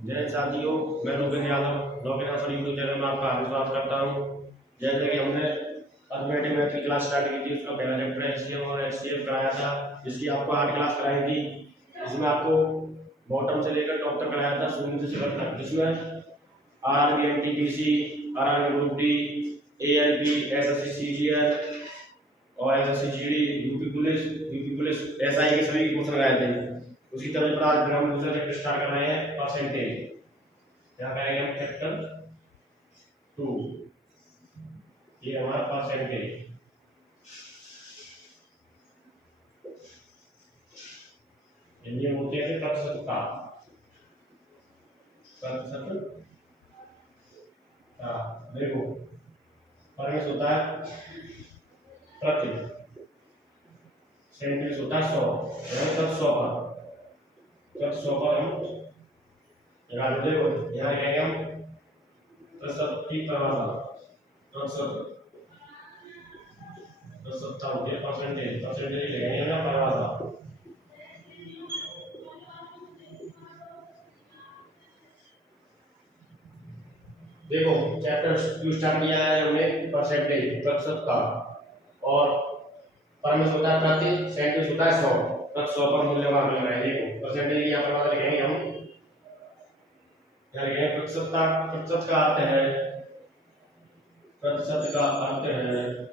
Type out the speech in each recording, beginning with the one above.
जय साथियों, मैं Rubin Yadav rocket answer YouTube channel में आपका हार्दिक स्वागत करता हूं। जैसे कि हमने अर्थमेटिक मैथ की क्लास स्टार्ट की थी, उसका पहला चैप्टर एचसीएफ और एचसीएफ कराया था, जिसकी आपको 8 क्लास कराई थी। इसमें आपको बॉटम से लेकर टॉप तक कराया था, शून्य से शिखर तक, जिसमें RRB, NTPC, RRB group D, ALP, SSC CGL और SSC GD, UP police SI के सभी क्वेश्चन लगाए थे। उसी तरह पर आज हम दूसरा चैप्टर स्टार्ट कर रहे हैं, परसेंटेज। यहाँ करेंगे हम चैप्टर 2, ये हमारा परसेंटेज। ये होते हैं प्रतिशत का, प्रतिशत का। देखो परमेश होता है प्रति, सेंटेज होता है 100, तब 100 पर, तब 100 पर हम लगा दो। देखो यहाँ कहेंगे हम प्रतिशत की परिभाषा, प्रतिशत प्रतिशत होती है परसेंटेज, परसेंटेज लगाएंगे ना परिभाषा। देखो चैप्टर 2 स्टार्ट किया है हमने परसेंटेज, प्रतिशत का, और परमेश होता है प्रति, सेंटेज होता है 100, तब 100 पर मूल्यवान लगाएंगे। देखो परसेंटेज की यहाँ परिभाषा लिखेंगे हम, यहाँ लिखेंगे प्रतिशत का। प्रतिशत का अर्थ है, प्रतिशत का अर्थ है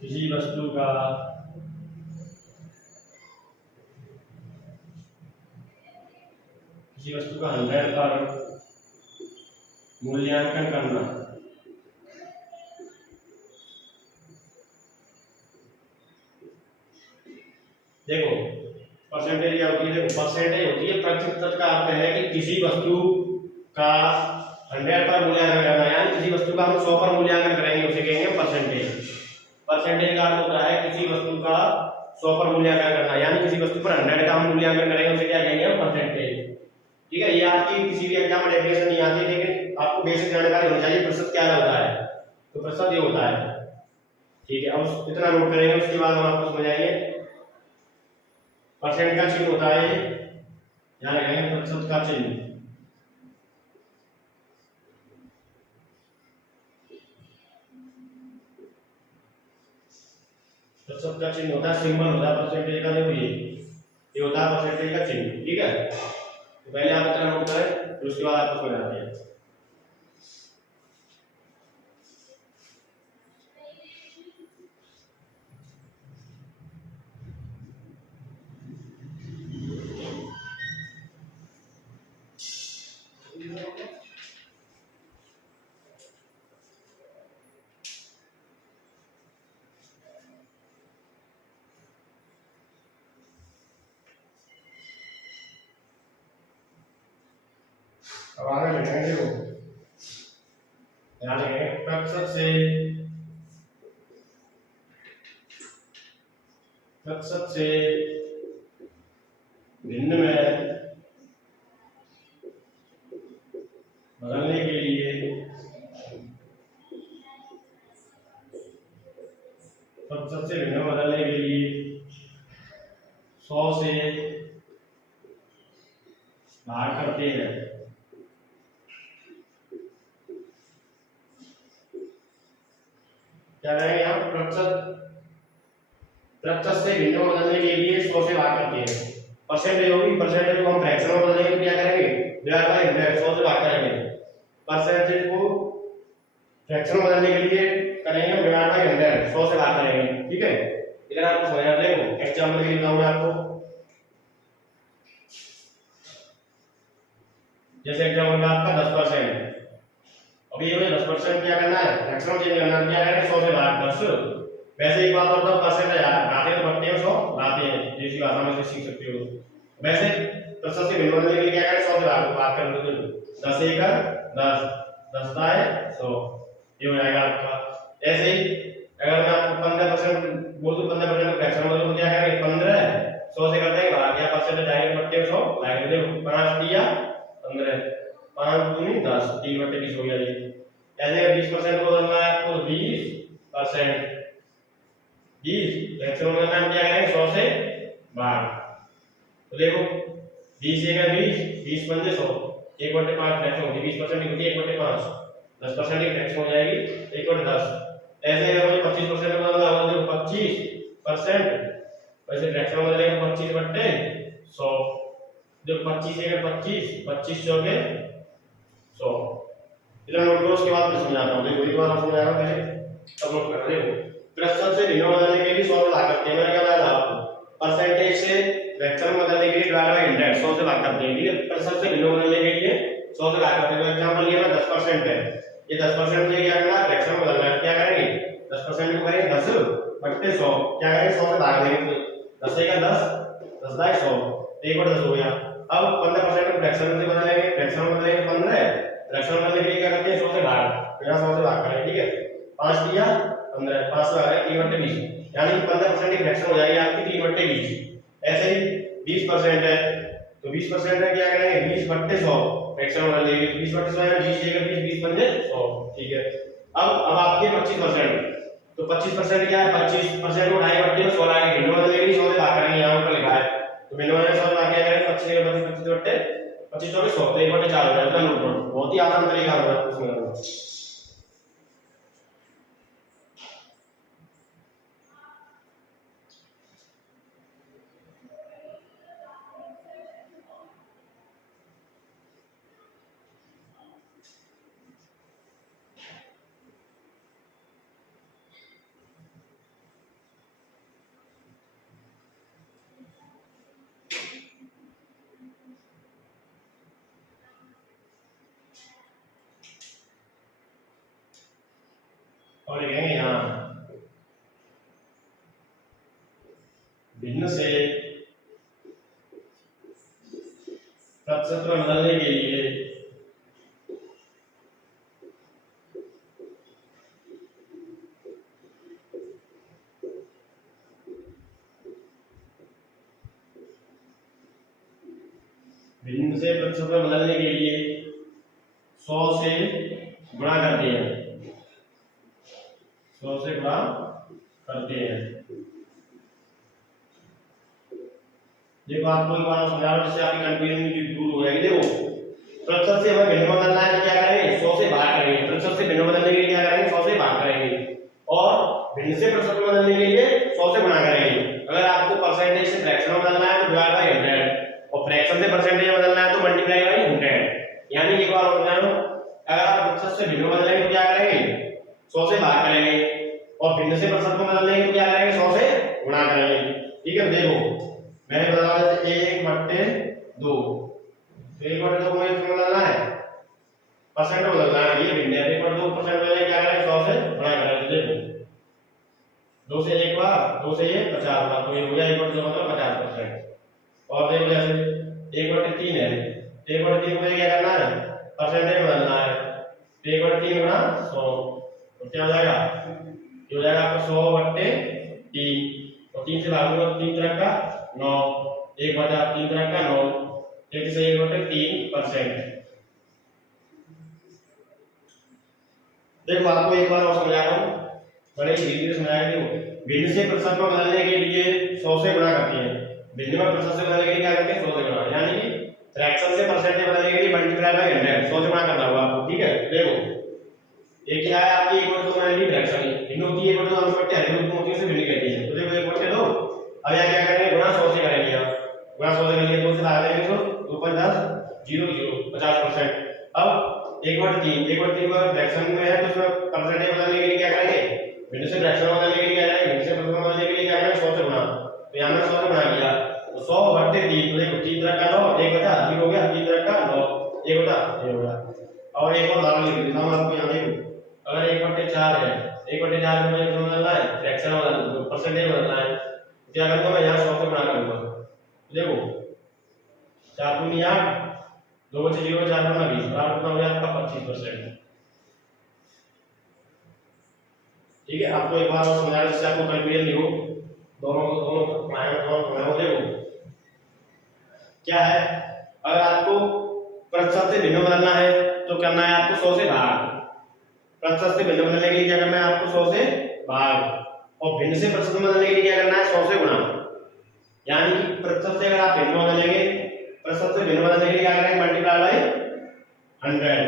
किसी वस्तु का किसी वस्तु का 100 पर मूल्यांकन करना। देखो परसेंटेज क्या होती है? देखो परसेंटेज होती है, प्रतिशत का अर्थ है कि किसी वस्तु का 100 पर मूल्यांकन करना, यानी किसी वस्तु का हम 100 पर मूल्यांकन करेंगे, उसे कहेंगे परसेंटेज। परसेंटेज का अर्थ होता है किसी वस्तु का 100 पर मूल्यांकन करना, यानी किसी वस्तु पर 100 का हम मूल्यांकन करेंगे, उसे क्या कहेंगे? परसेंटेज। ठीक है, ये आपकी किसी भी एग्जाम में डेफिनेशन नहीं आती, लेकिन आपको बेसिक जानकारी होनी चाहिए प्रतिशत क्या होता है। तो प्रतिशत ये होता है। ठीक है, अब इतना नोट करेंगे, उसके बाद हम आपको समझाएंगे। परसेंट का चिन्ह होता है, यहाँ लगाएंगे प्रतिशत का चिन्ह। प्रतिशत का चिन्ह होता है, सिंबल होता है परसेंटेज का। देखो ये होता है परसेंटेज का चिन्ह। ठीक है, तो पहले आप इतना नोट करें, फिर उसके बाद आपको समझाते हैं। अब आगे लिखेंगे, देखो यहाँ लिखेंगे प्रतिशत से भिन्न में बदलने के लिए प्रतिशत से भिन्न में बदलने के लिए 100 से भाग करते हैं। क्या करेंगे हम? प्रतिशत से भिन्न में बदलने के लिए 100 से भाग करते हैं। परसेंटेज होगी, परसेंटेज को हम फ्रैक्शन में बदलेंगे तो क्या करेंगे? डिवाइड बाय 100 से भाग करेंगे। परसेंटेज को फ्रैक्शन में बदलने के लिए करेंगे हम डिवाइड बाय 100 से भाग करेंगे। ठीक है, इधर आपको समझा देंगे। एग्जाम्पल के लिए बताऊंगा आपको, जैसे एग्जाम्पल में आपका 10%। अभी ये 10% क्या करना है? फ्रैक्शन चेंज करना है। क्या करेंगे? 100 से भाग 10। वैसे एक बात और, तो परसेंटेज घाते हैं तो बढ़ते हैं, 100 लाते हैं, जैसी भाषा में से सीख सकते हो। वैसे प्रतिशत से भिन्न बदलने के लिए क्या करें? 100 से भाग कर दो। 10 1 10, 10 दाए 100, ये हो जाएगा आपका। ऐसे ही अगर मैं आपको 15% बोल दूं, 15% का फ्रैक्शन बोल दूं, तो क्या करेंगे? 15 100 से करते हैं भाग, या परसेंटेज डायरेक्ट बढ़ते हैं 100 लाएंगे। देखो 5 दिया 15, 5 दूनी 10, 3/20 हो गया ये। ऐसे 20% को बदलना है आपको 20%, 20 फ्रैक्शन में बदलना है क्या करेंगे 100 से भाग। तो देखो 20 एक 20, 20 पंजे 100, 1/5 फ्रैक्शन होगी 20% होगी 1/5, 10% की फ्रैक्शन हो जाएगी 1/10। ऐसे अगर मुझे 25% में बदलना होगा तो 25%, वैसे फ्रैक्शन में बदलेंगे 25/100। जो 25 एक 25, 25 चौके 100। इधर नोट करो, उसके बाद मैं समझाता हूँ। देखो एक बार आप समझाएगा पहले तब नोट कर देखो। प्रतिशत से भिन्न बदलने के लिए 100 से भाग करते हैं। मैंने क्या बताया था आपको, परसेंटेज से फ्रैक्शन में बदलने के लिए डिवाइड बाय 100 100 से भाग करते हैं। ठीक है, प्रतिशत से भिन्न बदलने के लिए 100 से भाग करते हैं। तो एग्जांपल लिया ना 10% है, ये 10% में क्या करना है, फ्रैक्शन में बदलना है। क्या करेंगे 10% को करेंगे 10/100, क्या करेंगे 100 से भाग देंगे। 10 का 10, 10 बाय 100, 1/10 हो गया। अब 15% को फ्रैक्शन में बदलेंगे, फ्रैक्शन में बदलेंगे 15, फ्रैक्शन में बदलने के लिए क्या करते हैं 100 से भाग, यहाँ 100 से भाग करेंगे। ठीक है, 5 दिया 15, 5 से भाग 3/20, यानी कि 15% की फ्रैक्शन हो जाएगी आपकी 3/20। ऐसे ही 20% है तो 20% है क्या करेंगे 20/100, फ्रैक्शन में बदलेंगे 20/100 है 20 एक 20, 20 पंजे 100। ठीक है, अब आपके 25%, तो 25% क्या है 25% को 2.5 100 लाएंगे, भिन्न बदलने के लिए 100 से भाग करेंगे, यहाँ ऊपर लिखा है। तो भिन्न बदलने 100 से भाग क्या करेंगे 25 एक 25, 25 चौके 100, तो 1/4 हो जाएगा। नोट करो, बहुत ही आसान तरीका होगा इसमें करना। और लिखेंगे यहाँ भिन्न से प्रतिशत में बदलने के लिए भिन्न से प्रतिशत में बदलने के लिए 100 से गुणा करते हैं, 100 से गुणा करते हैं। देखो आपको एक बार समझा रहा हूं जिससे आपकी कंफ्यूजन दूर हो जाएगी। देखो प्रतिशत से हमें भिन्न बदलना है तो क्या करेंगे 100 से भाग करेंगे, प्रतिशत से भिन्न बदलने के लिए क्या करेंगे 100 से भाग करेंगे, और भिन्न से प्रतिशत में बदलने के लिए 100 से गुणा करेंगे। अगर आपको परसेंटेज से फ्रैक्शन में बदलना है तो डिवाइड बाय 100, और फ्रैक्शन से परसेंटेज में बदलना है तो मल्टीप्लाई बाय 100। यानी एक बार समझा लो, अगर आप प्रतिशत से भिन्न बदलेंगे तो क्या करेंगे 100 से भाग करेंगे, और भिन्न से प्रतिशत में बदलेंगे तो क्या करेंगे 100 से गुणा करेंगे। ठीक है, देखो मैंने बदला देते 1/2, तो 1/2 को इसमें बदलना है, परसेंट में बदलना है, ये भिन्न है। 1/2% में क्या करेंगे 100 से गुणा करेंगे। देखो 2 से 1 बार, 2 से ये 50 बार, तो ये हो गया 1/2 मतलब 50%। और देखो जैसे 1/3 है, 1/3 को क्या करना है परसेंटेज में बदलना है, 1/3 गुणा 100, तो क्या हो जाएगा, ये हो जाएगा आपका 100/3, और 3 से भागोगे तो 3 तरह का 9, 1/3 तरह का 9, 1 से 1/3%। देखो आपको एक बार और समझा रहा हूँ, बड़े धीरे धीरे समझाया। देखो भिन्न से प्रतिशत में बदलने के लिए 100 से गुणा करते हैं, भिन्न में प्रतिशत से बदलने के लिए क्या करते हैं 100 से गुणा, यानी कि फ्रैक्शन से परसेंटेज बदलने के लिए मल्टीप्लाई बाय 100, 100 से गुणा करना होगा आपको। ठीक है, देखो एक क्या है आपकी 1/2 मैंने ली फ्रैक्शन, भिन्न होती है 1/2 अंश बटे हर रूप होती है, भिन्न कहती है। तो देखो 1/2, अब यहाँ क्या करेंगे गुणा 100 से करेंगे, गुणा 100 से करेंगे 2 से भाग देंगे तो 2 5 10 0 0 50%। अब 1/3 को फ्रैक्शन में है तो उसमें परसेंटेज बदलने के लिए क्या करेंगे भिन्न से फ्रैक्शन बदलने के लिए क्या करेंगे, भिन्न से प्रतिशत बदलने के लिए क्या करेंगे 100 से गुणा। तो यहाँ मैंने 100 से गुणा किया, तो 100/3, तो देखो 3 तरह का 9, 1/0 हो गया, 3 तरह का 9, 1/0 हो गया। और एक और मान लिख देता हूं आपको यहाँ देखो, अगर 1/4 है, 1/4 को मुझे बदलना है, फ्रैक्शन बदलना है, परसेंटेज बदलना है, क्या करूंगा मैं यहाँ 100 से गुणा करूंगा। देखो 4 दूनी 8, 2 बचे 0, 4 दूना 20, बराबर कितना हो गया आपका 25%। ठीक है, आपको एक बार और समझाया जिससे आपको कंफ्यूजन नहीं हो, दोनों देखो क्या है, अगर आपको प्रतिशत से भिन्न बदलना है तो करना है आपको 100 से भाग, प्रतिशत से भिन्न बदलने के लिए क्या करना है आपको 100 से भाग, और भिन्न से प्रतिशत में बदलने के लिए क्या करना है, 100 से गुणा। यानी कि प्रतिशत से अगर आप भिन्न में बदलेंगे, प्रतिशत से भिन्न बदलने के लिए क्या करेंगे, मल्टीप्लाई बाय 100,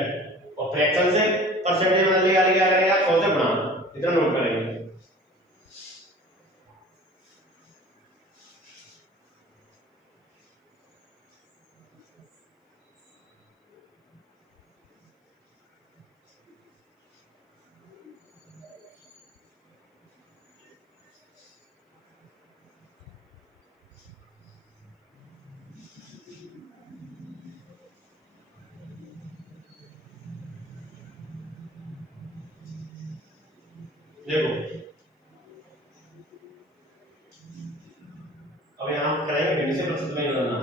और फ्रैक्शन से परसेंटेज बदलने के लिए क्या करेंगे आप, 100 से गुणा। इतना नोट करेंगे। देखो अब यहां करेंगे भिन्न से प्रतिशत में बदलना।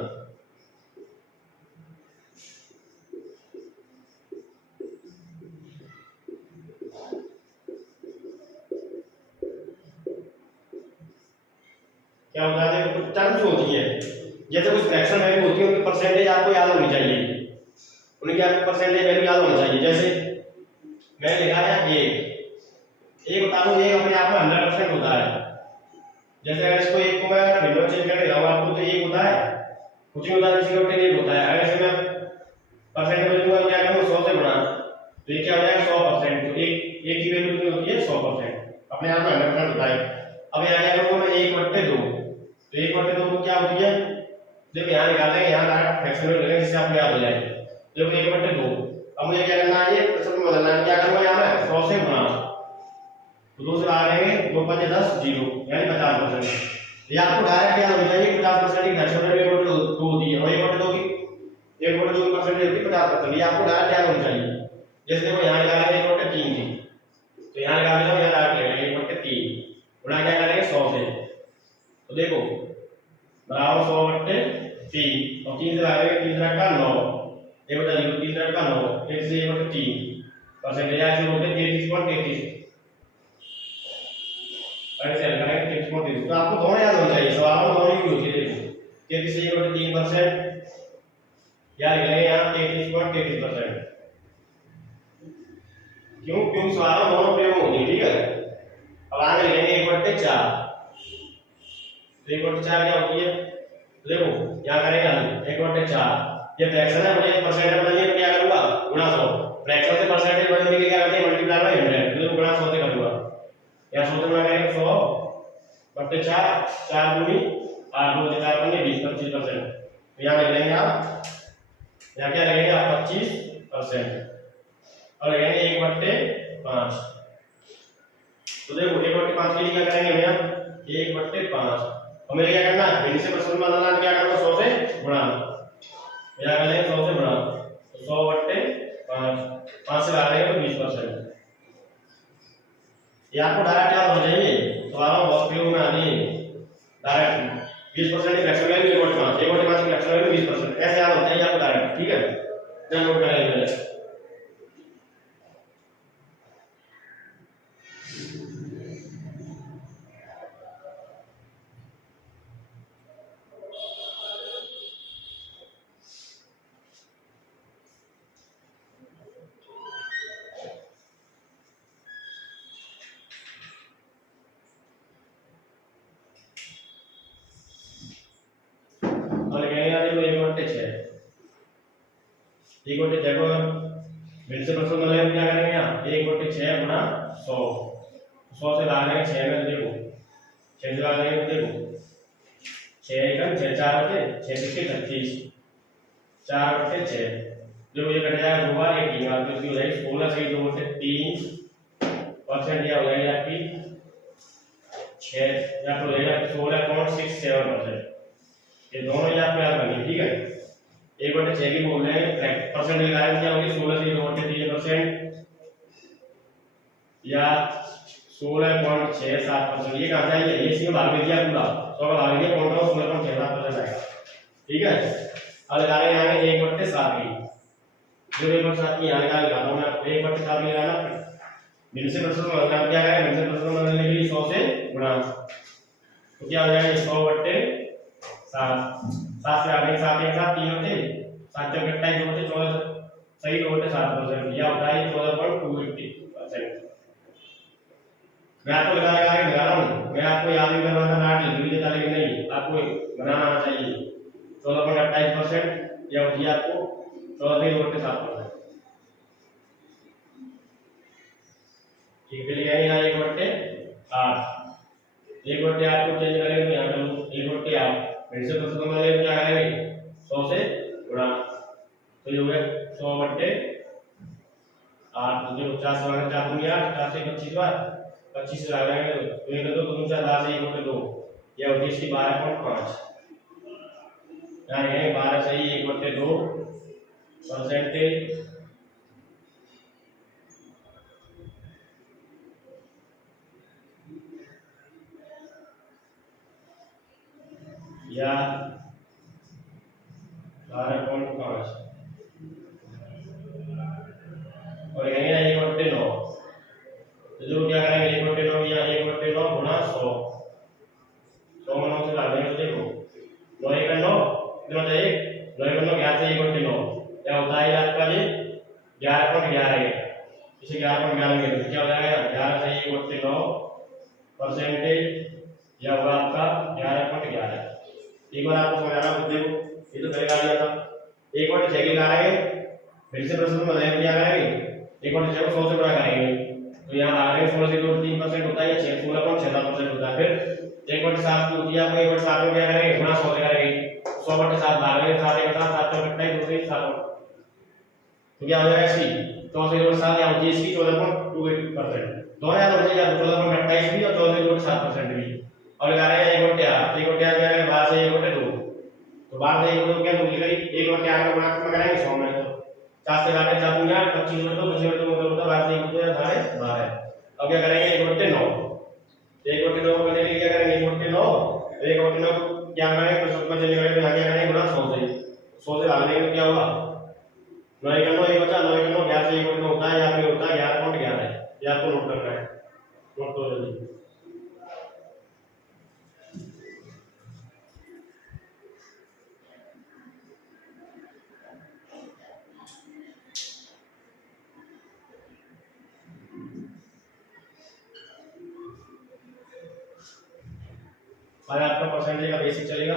क्या होता है, देखो कुछ टर्म्स होती है, जैसे कुछ फ्रैक्शन वैल्यू होती है, उनकी परसेंटेज आपको याद होनी चाहिए, उनकी आपको परसेंटेज वैल्यू याद होनी चाहिए। जैसे मैं लिखा है एक बता दूं, एक अपने आप में 100% होता है। जैसे अगर इसको एक को मैं भिन्न चेंज करके दिखाऊं आपको, तो एक होता है, कुछ नहीं होता है, किसी का एक होता है। अगर इसे मैं परसेंटेज वैल्यू को क्या करूं, 100 से गुणा, तो ये क्या हो जाएगा, 100%। तो एक की वैल्यू कितनी होती है, 100%, अपने आप में 100% होता है। अब यहाँ क्या करूंगा मैं, 1/2, तो 1/2 को क्या होती है, देखो यहाँ निकालते हैं, यहाँ डायरेक्ट फ्रैक्शन में लेंगे जिससे आपको याद हो जाए। देखो 1/2, अब मुझे क्या करना है, ये प्रतिशत में बदलना है। क्या करूंगा यहाँ मैं, 100 से गुणा, तो 2 से आ रहेंगे, 2 5 10 0, यानी 50%। ये आपको डायरेक्ट याद होना चाहिए, 50% की फ्रैक्शन वैल्यू 1/2 होती है, और 1/2 की परसेंटेज होती है 50%। ये आपको डायरेक्ट याद होना चाहिए। जैसे देखो यहाँ निकालेंगे 1/3 थी, तो यहाँ निकाल लो, यहाँ डायरेक्ट ले लेंगे 1/3 गुणा क्या करेंगे 100 से, तो देखो बराबर 100/3, और 3 से लगाएंगे, 3 का 9, 1/0, 3 का 9, 1 से 1/3 परसेंटेज ऐसे होते हैं 33.33, ऐसे लगाएंगे 33.33। तो आपको दोनों याद होना चाहिए, सवालों में दोनों यूज होती है। देखो 33 से 1/3%, या लिख लेंगे यहाँ 33.33%। क्योंकि सवालों में दोनों प्रयोग होंगे, ठीक है। अब आगे लिखेंगे 1/4, तो 1/4 क्या होती है, देखो यहाँ करेंगे हम 1/4, ये फ्रैक्शन है, मुझे परसेंटेज बदलनी है, तो क्या करूंगा, गुणा 100। फ्रैक्शन से परसेंटेज बदलने के लिए क्या करते हैं, मल्टीप्लाई बाय 100, तो गुणा 100 से करूंगा। या 100 से गुणा करेंगे 100/4, 4 दूनी 8, 2 से 4 बने 20, 25%। तो यहाँ लिख लेंगे आप, यहाँ क्या लगेंगे आप, 25%, और लगेंगे 1/5। तो देखो 1/5 के लिए क्या करेंगे भैया, 1/5, और मुझे क्या करना है, भिन्न से प्रतिशत में बदलना, क्या करना, 100 से गुणा, क्या करेंगे 100 से गुणा, तो 100/5, 5 से लगाएंगे तो 20%। ये आपको डायरेक्ट याद होना चाहिए, सवालों बहुत प्रयोग में आनी है। डायरेक्ट 20% की फ्रैक्शन वैल्यू 1/5 की फ्रैक्शन वैल्यू 20%, ऐसे याद होता है आपको डायरेक्ट, ठीक है। चलो नोट करेंगे। और कहेंगे देखो 1/6, 1/6 को भिन्न से प्रतिशत में क्या करेंगे यहाँ, 1/6 गुणा 100, 100 से लाएंगे 6 में, देखो 6 से लाएंगे, देखो 6 एकम 6 4 बटे 6 के 36, 4/6, देखो ये कट जाएगा 2 बार, 1 3 बार, तो इसकी हो जाएगी 16 से 2/3%, या हो जाएगी आपकी 6, या तो हो जाएगा 16.67%। ये दोनों ही आपको याद रखनी है, ठीक है। 1/6 की बोल रहे हैं, परसेंटेज लगाएंगे, क्या होगी 16 से 2/3%, या 16.67%। ये कहाँ जाएगी, ये इसमें भाग में दिया पूरा 100 का भाग दिया, कौन सा 16.67% आएगा, ठीक है। अब लगा रहे हैं आगे 1/7 की, जो 1/7 की यहाँ लगा रहा हूँ मैं आपको, 1/7 की लगाना, भिन्न से प्रतिशत में बदलना, क्या करें, भिन्न से प्रतिशत में बदलने के लिए 100 से गुणा, तो क्या हो जाएगा 100/7, 7 से आगे 7 एक साथ 3 होते, 7 जब 28 होते 14, सही 2/7%, यह होता है 14.280%। मैं आपको लगा के लगा रहा हूँ, मैं आपको याद भी करवाता था, लिख भी देता, लेकिन नहीं, आपको बनाना आना चाहिए। 14.28% या होती है आपको 14.7%। ठीक है, लिया यहाँ 1/8, 1/8 को चेंज करेंगे तो यहाँ पे 1/8 फिर से प्रतिशत में लेंगे, क्या करेंगे 100 से गुणा, तो ये हो गया 100/8, जो 50 वाला 4 दुनिया 4 से 25 बार 25 से लगाएंगे तो ये तो 2 4 10 से 1/2, यह होती है इसकी 12.5, यानी 12 से 1/2 परसेंटेज या 12.5 और यही 1/9, तो जो क्या करेंगे 1/9 या 1/9 गुणा 100, 100 में 9 से भाग देंगे तो देखो 9 1 9 कितना चाहिए, 9 1 9 11 से 1/9 क्या होता है आपका ये 11.11 है, इसे 11.11 में क्या हो जाएगा 11 से 1/9 परसेंटेज या होगा आपका 11.11। एक बार आपको समझाना खुद देखो, ये तो पहले आ था 1/6 की लगाएंगे, फिर से प्रश्न में बताएंगे क्या करेंगे 1/6 को 100 से गुणा करेंगे, तो यहाँ आ रहे 16 से 3% होता है या 16.67% होता है। फिर 1/7 की होती है आपको 1/7 में क्या करेंगे गुणा 100 से करेंगे, 100/7 भागेंगे 7 1 7 7 4 28 2 से 7, तो क्या हो जाएगा इसकी 14.7 या होती है इसकी 14.28%, दोनों याद हो जाएगा 14.28 भी और 14.7% भी। और लगा रहे हैं 1/8 क्या करेंगे 12 से 1/2, तो 12 से 1/2 क्या होगी करीब 1/8 का गुणा करेंगे 100 में, तो 4 से काटे 4 दूंगा 25/2 25/2 मतलब 12 से 1/2 या 12। अब क्या करेंगे 1/9, 1/9 को करने के लिए क्या करेंगे 1/9, 1/9 क्या करेंगे प्रतिशत में चले गए तो यहाँ क्या करेंगे गुणा 100 से, 100 से भाग देंगे तो क्या होगा 9 1 9 1 बचा, 9 1 9 11 से 1/9 होता है, यहाँ पे होता है 11.11, ये आपको नोट करना है, नोट करो जल्दी। और आपका परसेंटेज का बेसिक चलेगा,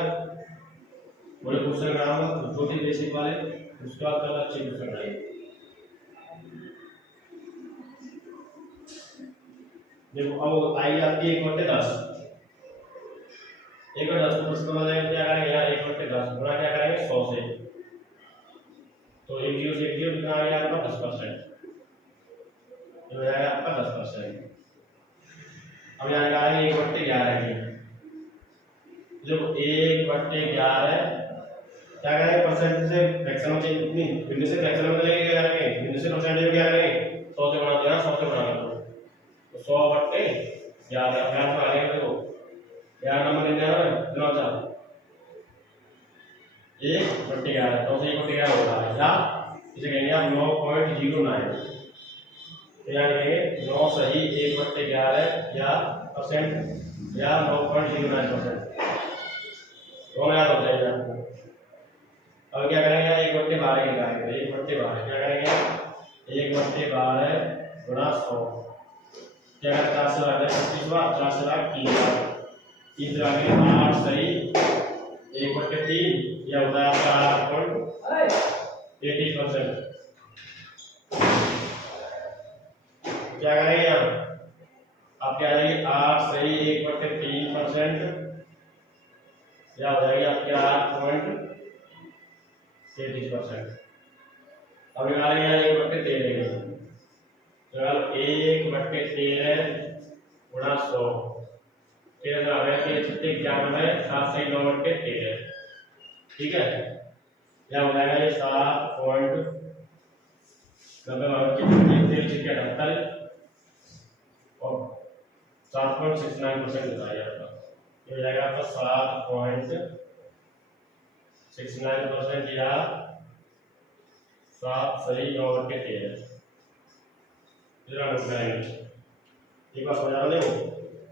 बड़े क्वेश्चन कराऊंगा छोटे बेसिक वाले, उसके बाद कल अच्छे क्वेश्चन कराएंगे। देखो अब आई आपकी 1/10, 1/10 को प्रश्न में क्या करेंगे यहाँ 1/10 गुणा क्या करेंगे 100 से, तो 1 0 से 1 0 कितना आ गया आपका 10%, ये हो जाएगा आपका 10%। अब यहाँ लगाएंगे 1/11 की, जो 1/11 क्या करेंगे परसेंट से फ्रैक्शन में चेंज नहीं बिंदु से फ्रैक्शन में लेके क्या करेंगे बिंदु से परसेंटेज क्या करेंगे 100 से गुणा देना, 100 से गुणा कर दो तो 100/11 अभ्यास में आ गया, देखो 11 नंबर लेने आ रहा है कितना बचा 1/11, तो 1/11 होगा या इसे कहेंगे आप 9.09, तो यहाँ लिखेंगे 9 सही 1/11 या परसेंट या 9.09%, तो याद हो जाएगा आपको। अब क्या करेंगे 1/12 की निकालेंगे, 1/12 क्या करेंगे 1/12 गुणा 100, क्या करें 4 से भाग 25 बार 4 से भाग 3 बार, 3 से भागे 8 सही 1/3 या होता है आपका 8.80%। क्या करेंगे यहाँ आप क्या आ जाएगी 8 सही 1/3% या हो जाएगी आपके 8.33%। अब निकालेंगे यहाँ 1/13 तो 1/13 गुणा 100, 13 आ गया 3 क्या बना है 7 से 9/13, ठीक है, या हो जाएगा ये 7.78 और 7.69% होता है आपका, ये हो जाएगा आपका 7.69% या 7 सही 9/13। जरा नोट करेंगे एक बार समझा रहा देखो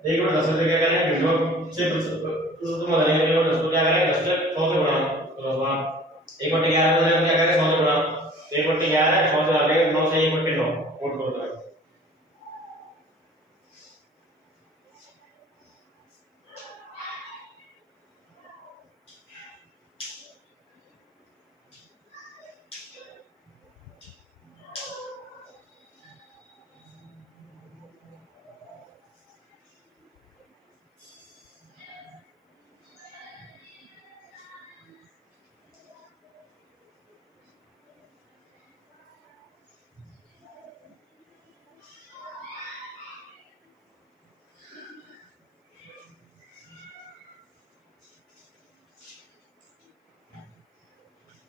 1/10 से क्या करेंगे विंडो से तो मदलेंगे 1/10 को क्या करेंगे 10 से 100 से गुणा, तो आप 1/11 को क्या करेंगे 100 से गुणा, 1/11 100 से आगे 9 से 1/9 नोट करो।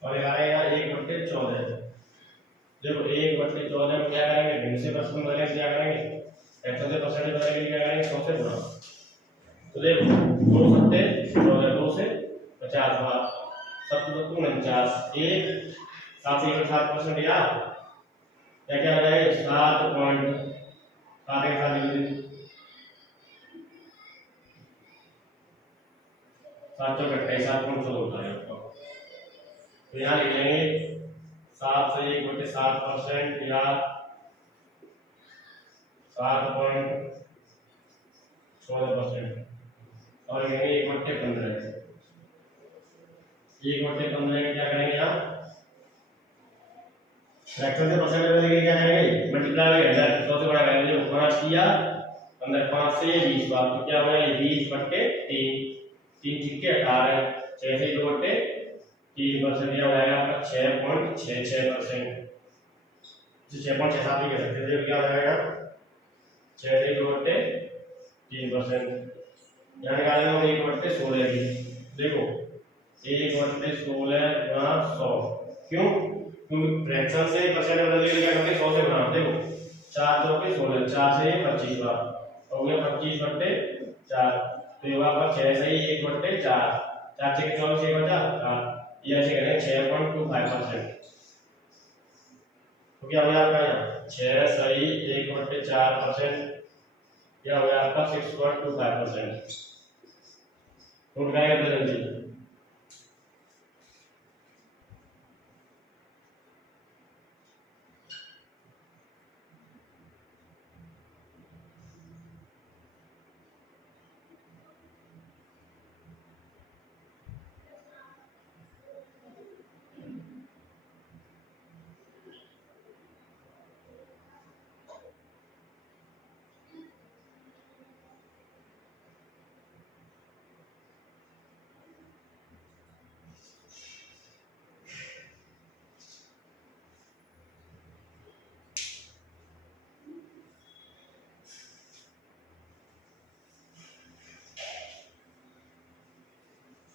और आ रहा है यहाँ 1/14। देखो 1/14 में क्या करेंगे, भिन्न से प्रश्न बदलेंगे, क्या करेंगे फ्रैक्शन से परसेंटेज बदलेंगे, क्या करेंगे 100 से गुणा। तो देखो 2 सत्ते 14, 2 से 50 बार 7 2 49, 1 7 से 7% यार क्या हो जाएगा 7.7 के साथ लिख 7.14 होता है आपका। तो यहाँ लिख लेंगे 7 से 1/7% या 7.14% और लिखेंगे 1/15। 1/15 क्या करेंगे आप फ्रैक्शन से परसेंटेज बदलेंगे, क्या करेंगे मल्टीप्लाई बाय 100 100 से बड़ा करेंगे। 5 किया 15 5 से 20 बार तो क्या होगा ये 20/3 3 छिक्के 18 6 से 2/3% यह हो जाएगा आपका 6.66%। 6.67 भी कह सकते हैं। क्या हो जाएगा 6 से 2/3% यहाँ निकालेंगे हम 1/16 की। देखो 1/16 गुणा 100 क्यों, क्योंकि फ्रैक्शन से परसेंट बदलेंगे क्या करते हैं 100 से गुणा। देखो 4 2 के 16 4 से 25 बार हो गया 25/4 तो ये होगा 6 से 1/4 4 6 24 1 बचा 4 ये ऐसे करेंगे 6.25%। तो क्या हो गया आपका यहाँ 6 सही 1/4% क्या हो गया आपका 6.25%। नोट करेंगे तो जल्दी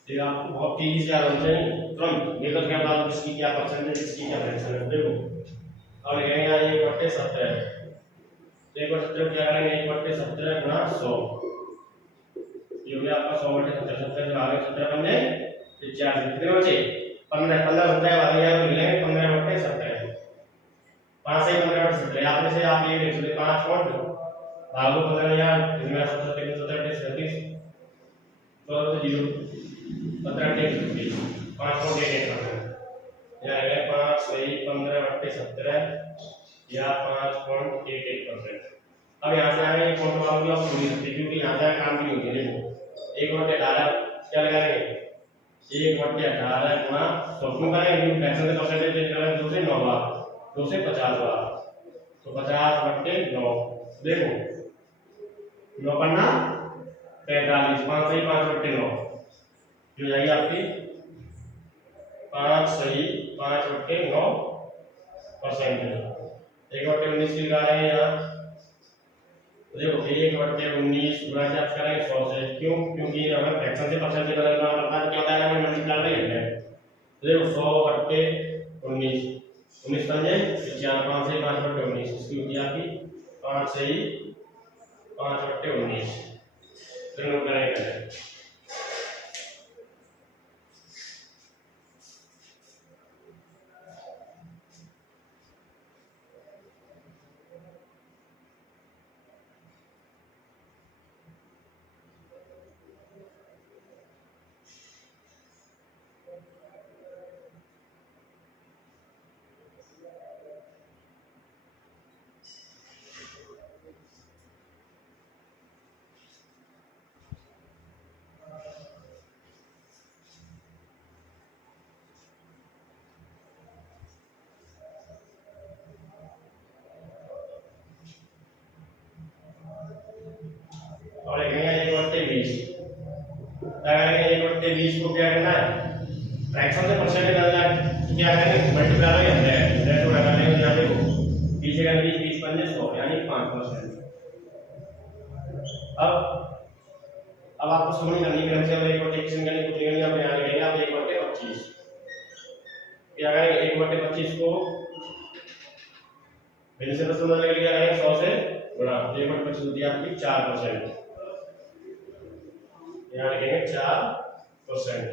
ये आपको बहुत तेजी से याद होना चाहिए तुरंत निकल के बाद किसकी क्या परसेंटेज किसकी क्या फ्रैक्शन है। देखो अब लिखेंगे यहाँ 1/17 1/17 क्या करेंगे 1/17 गुणा 100 ये हो गया आपका 100/17 17 से आगे 17 बन जाए 40 कितने बचे 15 15 होता है आगे यहाँ मिलेंगे 15/17 5 से 15/17 आप में से आप ये देख सकते 5 और भागो 15 यहाँ इसमें 17 3 17 37 तो 0 15/8 5.88% या 5 सही 15/17 या 5.88%। अब यहाँ से आगे कौन सा वाला आप पूरी सकते क्योंकि यहाँ से काम भी होती है। देखो 1/18 क्या लगाएंगे 1/18 गुणा 100 क्यों करेंगे फ्रैक्शन से परसेंटेज चेंज करेंगे 2 से 9 बार 2 से 50 बार तो 50/9 देखो 9 पन्ना 45 5 सही 5/9 जो जाएगी आपकी 5 सही 5/9% 1/19 की लगा रहे हैं यहाँ। देखो 1/19 गुणा क्या करेंगे 100 से क्यों, क्योंकि हमें फ्रैक्शन से परसेंटेज बदलना पड़ता है क्या होता है हमें मल्टीप्लाई बाय 100। देखो 100/19 19 बन जाए 5 से 5/19 इसकी होती है आपकी 5 सही 5/19 तो नोट करेंगे। और लिखेंगे 1/20 लगाएंगे 1/20 को क्या करना है फ्रैक्शन से परसेंटेज बदलना है तो क्या करेंगे मल्टीप्लाई बाय 100 तो लगा लेंगे यहाँ पे 20 का 20 20 बन जाए 100 यानी 5%। अब आपको समझ करनी है से 1/21 करनी कुछ नहीं आप यहाँ लिखेंगे आप 1/25 क्या करेंगे 1/25 को फिर से प्रश्न में क्या करेंगे 100 से गुणा 1/25 होती है आपकी 4%। यहाँ लिखेंगे 4%,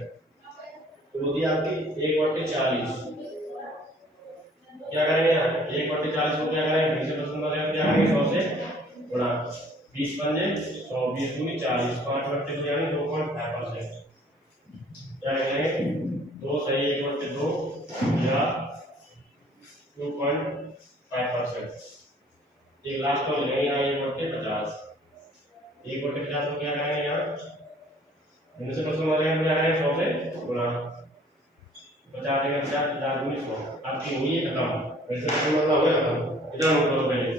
तो होती है आपकी 1/40। क्या करेंगे यहाँ 1/40 को क्या करेंगे फिर से प्रश्न में क्या करेंगे 100 से गुणा 20 पंजे 100 20 दूनी 40 5/2 यानी 2.5%। क्या करेंगे 2 सही 1/2 या 2.5%। एक लास्ट को लेंगे यहाँ 1/50। 1/50 को क्या करेंगे यहाँ इनमें से प्रश्न में क्या करेंगे 100 से गुणा 50 के 50 50 दूनी 100 आपकी हुई है खत्म। वैसे प्रश्न मतलब हो गया खत्म। इतना नोट करो पहले।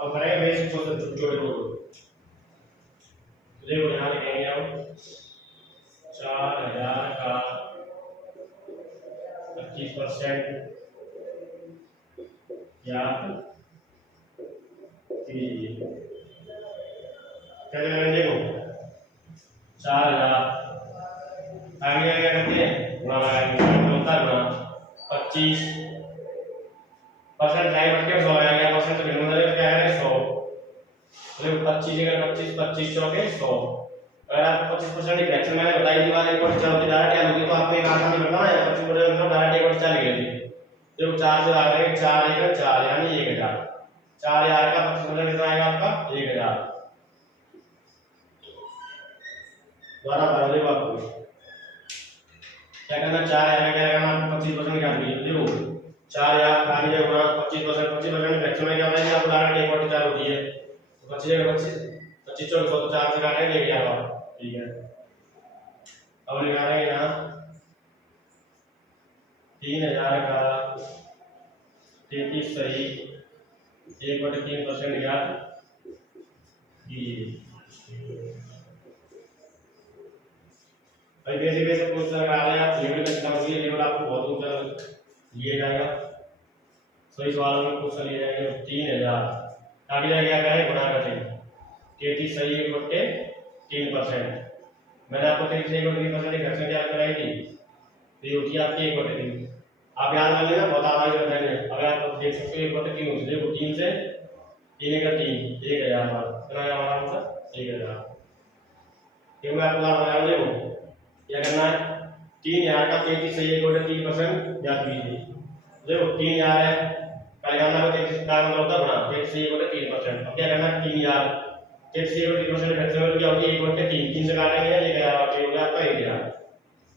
अब करेंगे बेसिक क्वेश्चन छोटे छोटे। देखो यहाँ लिखेंगे हम 4000 का 25% ज्ञात कीजिए। क्या करेंगे देखो 4000 आगे क्या करते हैं गुणा लगाएंगे होता है गुणा 25% राइट बट के 100 आ गया परसेंट तो गिनने वाले क्या है 100। तो 25 जगह 25 25 चौके 100। अगर आप 25% की फ्रैक्शन मैंने बताई थी बात 1/4 होती डायरेक्ट या होती तो आपको एक आसान नहीं करना है 25% मतलब डायरेक्ट 1/4 लिख लेते। देखो 4 से आ गए 4 1 4 यानी 1000। 4000 का 25% कितना आएगा आपका 1000। दोबारा बता दो आपको क्या करना 4000 क्या करना 25% निकाल दीजिए। देखो 4000 आगे जब गुणा 25% 25% फ्रैक्शन में क्या होता है आपको डायरेक्ट 1/4 होती है। तो 25 जगह 25 चौके 100 तो 4 से काटेंगे 1000। ठीक है अब निकालेंगे यहाँ 3000 का 33 सही 1/3% ज्ञात कीजिए। भाई बेसिक बेसिक क्वेश्चन अगर आ रहे हैं आप लेवल का कितना होगी लेवल आपको बहुत ऊंचा लिया जाएगा। सही सवालों में क्वेश्चन लिया जाएगा 3000 आगे जाके क्या करें गुणा करें 33 सही 1/3%। मैंने आपको 33 1/3% की फ्रैक्शन क्या कराई थी ये होती है आपकी 1/3। आप याद कर लेना बहुत आसानी से बताएंगे। अगर आप देख सकते हो 1/3 होती है देखो 3 से 3 का 3 1000 कितना आया हमारा आंसर 1000। ये मैं आपको बता रहा हूं क्या करना है 3000 का 33 सही 1/3% याद कीजिए। देखो 3000 है पहले करना है 33 का मतलब होता है गुणा 33 सही 1/3%। अब क्या करना है 3000 33 1/3% फ्रैक्शन क्या होती है 1/3 3 से काटेंगे ये क्या होगा आपका 1000।